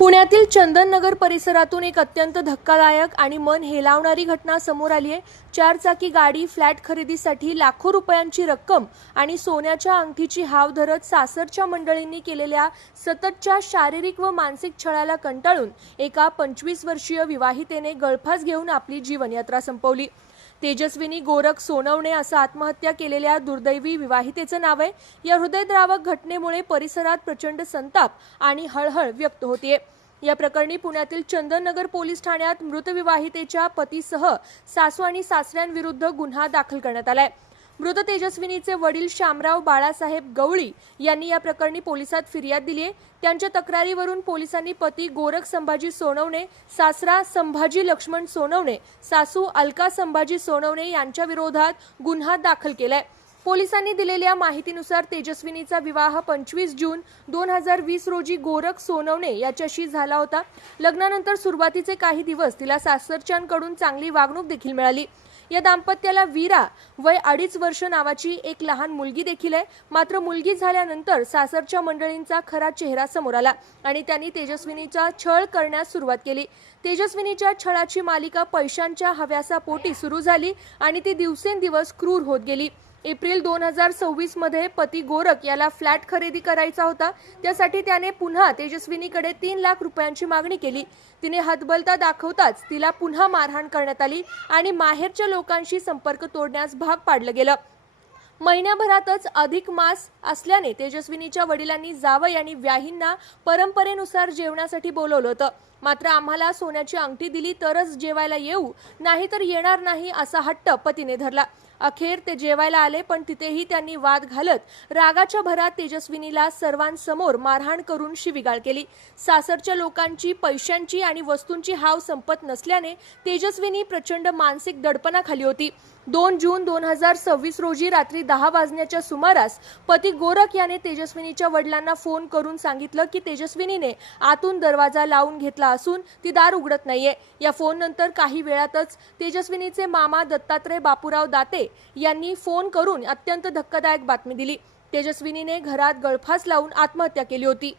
पुण्यातील चंदननगर परिसरातून एक अत्यंत धक्कादायक आणि मन हेलावणारी घटना समोर आली आहे। चारचाकी गाडी फ्लॅट खरेदीसाठी लाखो रुपयांची रक्कम आणि सोन्याच्या अंगठीची हाव धरत सासरच्या मंडळींनी केलेल्या सततच्या शारीरिक व मानसिक छळाला कंटाळून एका 25 वर्षीय विवाहितेने गळफास घेऊन आपली जीवनयात्रा संपवली। तेजस्विनी गोरख सोनवणे असं आत्महत्या केलेल्या दुर्दैवी विवाहितेचं नाव आहे। या हृदयद्रावक घटनेमुळे परिसरात प्रचंड संताप आणि हळहळ व्यक्त होतीये। या प्रकरणी पुण्यातील चंदननगर पोलीस ठाण्यात मृत विवाहितेच्या पतीसह सासू आणि सासऱ्यांविरुद्ध गुन्हा दाखल करण्यात आलाय। मृत तेजस्विनीचे वडील शामराव बाळासाहेब गवळी यांनी या प्रकरणी पोलिसात फिर्याद दिली आहे। त्यांच्या तक्रारीवरून पोलिसांनी पती गोरख संभाजी सोनवणे, सासरा संभाजी लक्ष्मण सोनवणे, सासू अलका संभाजी सोनवणे यांच्या विरोधात गुन्हा दाखल केलाय। पोलिसांनी दिलेल्या माहितीनुसार तेजस्विनीचा विवाह 25 जून 2020 रोजी गोरख सोनवणे याच्याशी झाला होता। लग्नानंतर सुरुवातीचे काही दिवस तिला सासरच्यांकडून चांगली वागणूक देखील मिळाली। या दाम्पत्याला वीरा वय 2.5 वर्ष नावाची एक लहान मुलगी देखील आहे। मात्र मुलगी झाल्यानंतर सासरच्या मंडळींचा खरा चेहरा समोर आला आणि त्यांनी तेजस्विनीचा छळ करण्यास सुरुवात केली। तेजस्विनीच्या छळाची मालिका पैशांच्या हव्यासापोटी सुरू झाली आणि ती दिवसेंदिवस क्रूर होत गेली। एप्रिल 2026 मध्ये पती गोरख याला फ्लॅट खरेदी करायचा होता। त्यासाठी त्याने पुन्हा तेजस्विनीकडे 3 लाख रुपयांची मागणी केली। तिने हतबलता दाखवताच तिला पुन्हा मारहाण करण्यात आली आणि माहेरच्या लोकांशी संपर्क तोडण्यास भाग पाडलं गेलं। महिन्याभरातच अधिक मास असल्याने तेजस्विनीच्या वडिलांनी जावई आणि व्याहींना परंपरेनुसार जेवणासाठी बोलवलं होतं। मात्र आम्हाला सोन्याची अंगठी दिली तरच जेवायला येऊ, नाहीतर येणार नाही असा हट्ट पतीने धरला। अखेर ते जेवायला आले, पण तिथेही त्यांनी वाद घालत रागाच्या भरात तेजस्विनीला सर्वांसमोर मारहाण करून शिवीगाळ केली। सासरच्या लोकांची पैशांची आणि वस्तूंची हाव संपत नसल्याने तेजस्विनी प्रचंड मानसिक दडपणाखाली होती। 2 जून 2026 रोजी रात्री 10 वाजण्याच्या सुमारास पती गोरख याने तेजस्विनीच्या वडिलांना फोन करून सांगितलं की तेजस्विनीने आतून दरवाजा लावून घेतला असून ती दार उघडत नाहीये। या फोन नंतर काही वेळातच तेजस्विनीचे मामा दत्तात्रय बापूराव दाते यांनी फोन करून अत्यंत धक्कादायक बातमी दिली। तेजस्विनीने घरात गळफास लावून आत्महत्या केली होती।